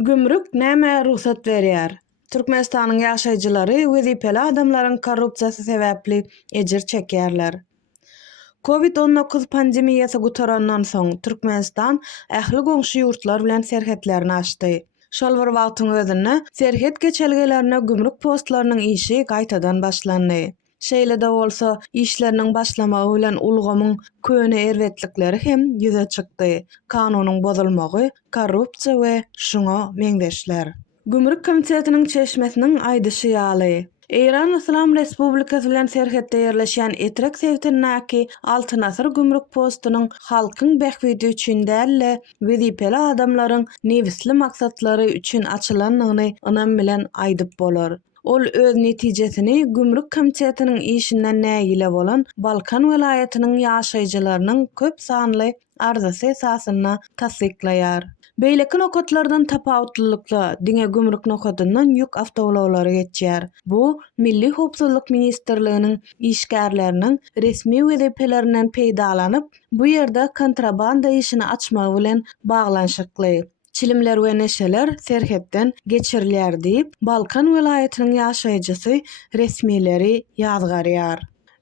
Gümrük näme ruhsat berýär? Türkmenistanyň ýaşaýjylary wezipeli adamlaryň korrupsiýasy sebäpli ejir çekýärler. Covid-19 pandemiýasy gutarandan soň Türkmenistan ähli goňşy ýurtlar bilen serhetlerini açdy. Şol bir wagtyň özünde serhet geçelgelerine gümrük postlarynyň işi gaýtadan başlandy. Şeýle de bolsa işleriniň başlamagy bilen ulgamyň köne erwetlikleri hem ýüze çykdy. Kanunyň bozulmagy, korrupsiýa we şuňa meňzeşler. Gümrük komitetiniň çeşmesiniň aýdyşy ýaly. Eýran Islam Respublikasy bilen serhetde ýerleşýän Etrek Sewtinäki 6 Nasır gümrük postunyň halkyň bähbidi üçin däl, wezipeli adamlaryň newisli maksatlary üçin açylanlygyny ynam bilen aýdyp bolar. Ol öz netijesini gümrük komitetiniň işinden nägile bolan Balkan welaýatynyň ýaşaýjylarynyň köp sanly arzysy esasyna tasdiklaýar. Beýleki nokatlardan tapawutlylykla diňe gümrük nokatyndan ýük awtolawlary geçýär. Bu Milli Howpsuzlyk Ministrliginiň işgärleriniň resmi wezipelerinden peýdalanyp, bu ýerde kontrabanda işini açmak bilen baglanşykly. Çilimler we neşeler serhetden geçirilýär diýip Balkan welaýatynyň ýaşaýjysy resmileri ýazgarýar.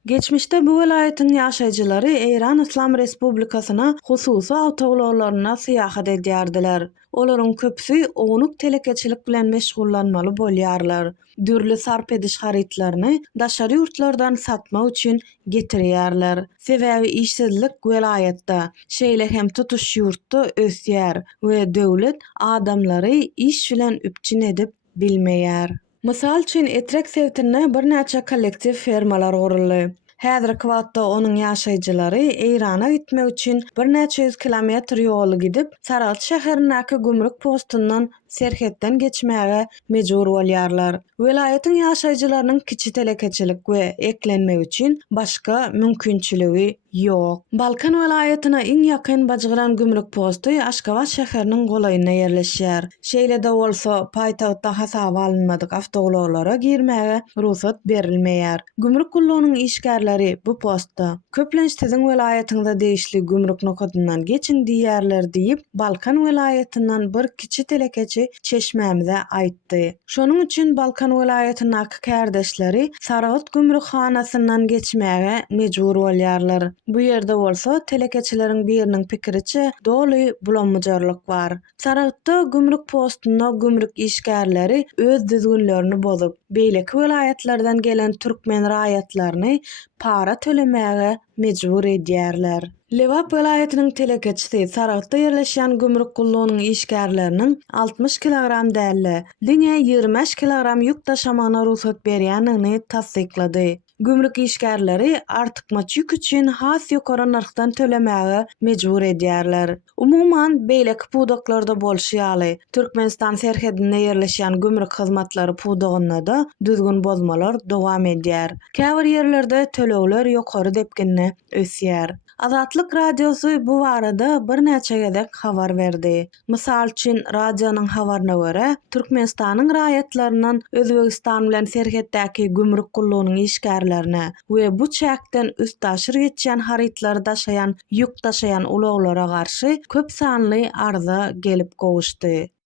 Geçmişde bu welaýatyň ýaşaýjylary Eýran Islam Respublikasyna hususy awtolawlaryna syýahat edýärdiler. Olaryň köpüsi owunuk telekeçilik bilen meşgullanmaly bolýarlar. Dürli sarp ediş haritlaryny daşary ýurtlardan satmak üçin getirýärler. Sebäbi işsizlik welaýatda, şeýle hem tutuş ýurtda ösýär we döwlet adamlary iş bilen üpçün edip bilmeýär. Mysal üçin Etrek Sewtinde bir näçe kollektiv fermalar guruldy. Häzirki wagtda onuň ýaşaýjylary Eýrana gitmek üçin bir näçe ýüz kilometr ýoly gidip Saragat şäherindäki gümrük postundan serhetden geçmäge mejbur bolýarlar. Welaýatyň ýaşaýjylarynyň kiçi telekeçilik we eklenmek üçin başga mümkinçiligi ýok. Balkan welaýatyna iň ýakyn bajgyran gümrük postu Aşgabat şäheriniň golaýyna ýerleşýär. Şeýle de bolsa paýtagtda hasaba alynmadyk awtolawlara girmäge ruhsat berilmeýär. Gümrük gullugynyň işgärleri bu postda köplenç siziň welaýatyňda deýişli gümrük nokatyndan geçin diýerler diýip Balkan welaýatyndan bir kiçi telekeçi çeşmämize aýtdy. Şonuň üçin Balkan welaýatynyň kärdeşleri Saragat gümrükhanasyndan geçmäge mejbur bolýarlar. Bu ýerde bolsa telekeçileriň biriniň pikiriçe doly bulanmajarlyk bar. Saragatda gümrük postunda gümrük işgärleri öz düzgünlerini bozup, beýleki welaýatlardan gelen türkmen raýatlaryny para tölemäge mejbur edýärler. Lewap welaýatynyň telekeçisi Saragatda ýerleşýän gümrük gullugynyň işgärleriniň 60 kilogram däli, diňe 25 kilogram ýük taşamana ruhsat berýänini tasdiklady. Gümrük işgärleri artykmaç ýük üçin has ýokary narhdan tölemäge mejbur edýärler. Umuman beýleki pudaklarda bolşýaly. Türkmenistan serhedinde ýerleşýän gümrük hyzmatlary pudagynda da düzgün bozmalar dowam edýär. Käbir ýerlerde tölewler ýokary depginne ösýär. Azatlyk radiosu bu barada bir näçe gezek habar berdi. Mysal üçin radionyň habaryna görä, Türkmenistanyň raýatlarynyň Özbegistan bilen serhetdäki gümrük gullugynyň işgärlerine we bu çäkden üstaşyr geçýän haritlary daşaýan ýük taşaýan ulaglara garşy köp sanly arza gelip gowuşdy.